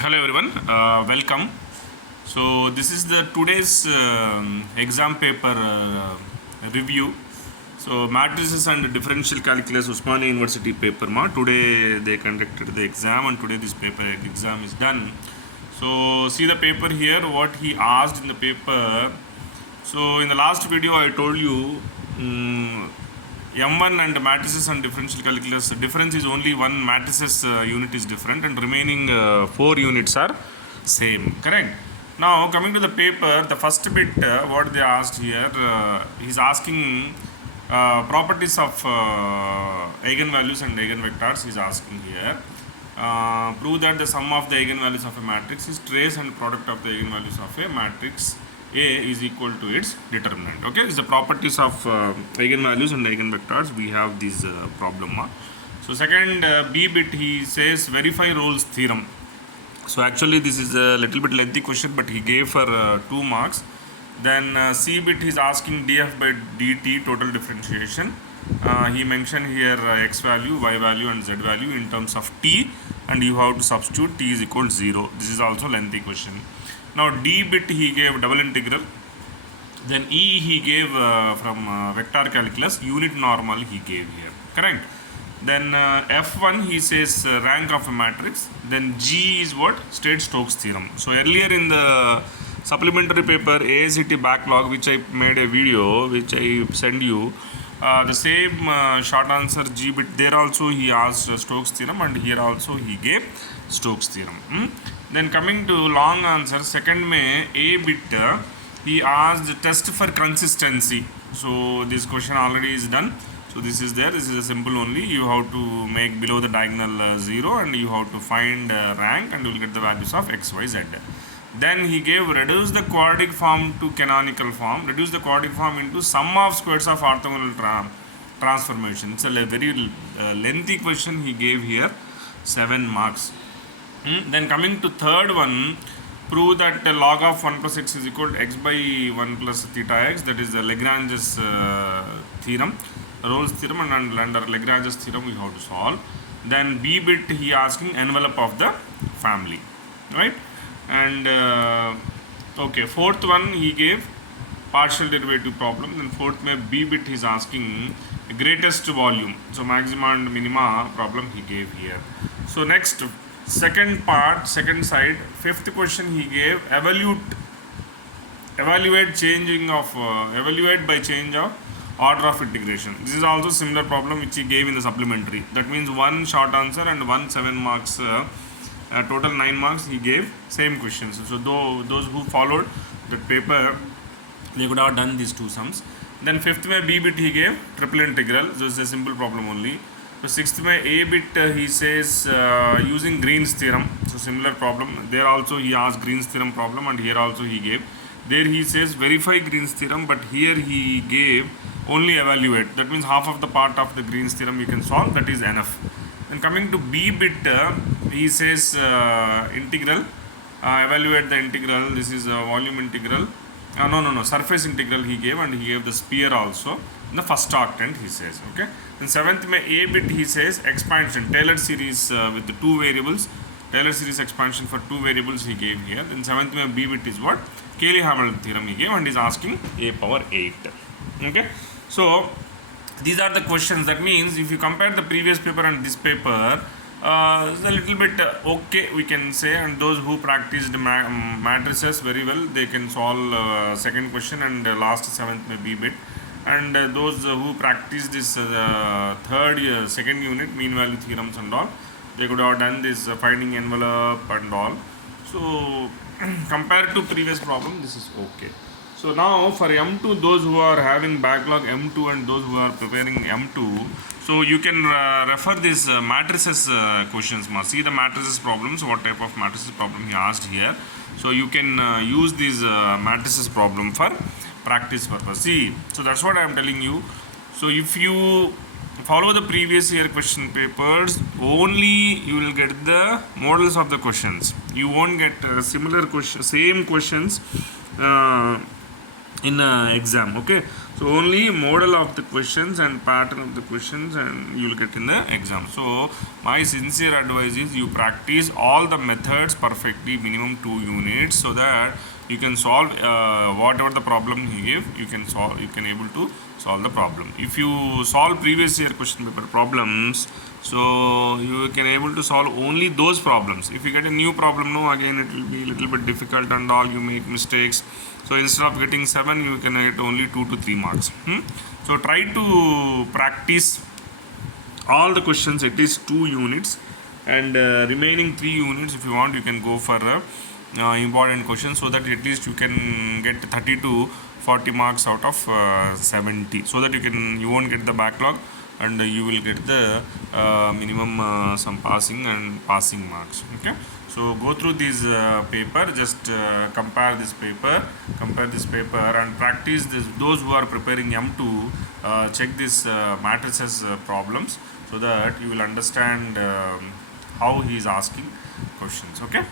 Hello everyone, welcome. So this is the today's exam paper review. So matrices and differential calculus Usmania University paper ma today they conducted the exam and today this paper exam is done. So see the paper here what he asked in the paper. So in the last video I told you M1 and matrices and differential calculus difference is only one matrices unit is different and remaining four units are same, correct? Now coming to the paper, the first bit what they asked here, he's asking properties of eigenvalues and eigenvectors. He's asking here, prove that the sum of the eigenvalues of a matrix is trace and product of the eigenvalues of a matrix A is equal to its determinant. Okay, this is the properties of eigenvalues and eigenvectors. We have this problem. So second B bit he says verify Rolle's theorem. So actually this is a little bit lengthy question, but he gave for 2 marks. Then C bit is asking df by dt total differentiation. He mentioned here x value, y value and z value in terms of t, and you have to substitute t is equal to 0. This is also lengthy question. Now D bit he gave double integral. Then E he gave from vector calculus, unit normal he gave here, correct? Then F1 he says rank of a matrix. Then G is what? State-Stokes theorem. So earlier in the supplementary paper AICT backlog, which I made a video which I send you, the same short answer G bit, there also he asked Stokes theorem, and here also he gave Stokes theorem. Then coming to long answer, second May A bit he asked test for consistency. So this question already is done. So this is there. This is a simple only. You have to make below the diagonal 0, and you have to find rank, and you will get the values of x, y, z. Then he gave reduce the quadratic form to canonical form. Reduce the quadratic form into sum of squares of orthogonal transformation. It's a very lengthy question he gave here. 7 marks. Then coming to third one, prove that log of 1 plus x is equal to x by 1 plus theta x. That is the Lagrange's theorem, Rolle's theorem, and under Lagrange's theorem we have to solve. Then B bit he asking envelope of the family, right? And okay, fourth one he gave partial derivative problem. Then fourth may B bit he is asking greatest volume. So maxima and minima problem he gave here. So next, second part, second side, fifth question he gave evaluate by change of order of integration. This is also similar problem which he gave in the supplementary. That means one short answer and 7 marks, total 9 marks he gave same questions. So those who followed that paper, they could have done these two sums. Then fifth may B bit he gave triple integral. So it's a simple problem only. So sixth may A bit he says using Green's theorem. So similar problem. There also he asked Green's theorem problem, and here also he gave. There he says verify Green's theorem, but here he gave only evaluate. That means half of the part of the Green's theorem you can solve. That is enough. Then coming to B bit, he says integral. Evaluate the integral. This is volume integral. No, surface integral he gave, and he gave the sphere also in the first octant he says. Okay. Then seventh may A bit he says expansion, Taylor series with the two variables, Taylor series expansion for two variables he gave here. Then seventh may B bit is what? Cayley-Hamilton theorem he gave, and is asking a power 8. Okay. So these are the questions. That means if you compare the previous paper and this paper, it's a little bit okay we can say, and those who practiced matrices very well, they can solve second question and last seventh may B bit, and those who practice this second unit mean value theorems and all, they could have done this finding envelope and all. So compared to previous problem, this is okay. So now for M2, those who are having backlog M2 and those who are preparing M2, so you can refer these matrices questions. See the matrices problems, what type of matrices problem he asked here. So you can use these matrices problem for practice purpose. See, so that's what I am telling you. So if you follow the previous year question papers, only you will get the models of the questions. You won't get similar questions, same questions in exam. Okay. So only model of the questions and pattern of the questions and you will get in the exam. So my sincere advice is you practice all the methods perfectly, minimum 2 units, so that you can solve whatever the problem he give, you can solve, you can able to solve the problem. If you solve previous year question paper problems, so you can able to solve only those problems. If you get a new problem, no, again it will be little bit difficult and all, you make mistakes. So instead of getting 7, you can get only 2 to 3 marks. So try to practice all the questions at least 2 units, and remaining 3 units, if you want, you can go for important questions, so that at least you can get 30 to 40 marks out of 70, so that you won't get the backlog, and you will get the minimum some passing and passing marks. Okay, so go through this paper, just compare this paper and practice this. Those who are preparing M2, check this matrices problems, so that you will understand how he is asking questions. Okay.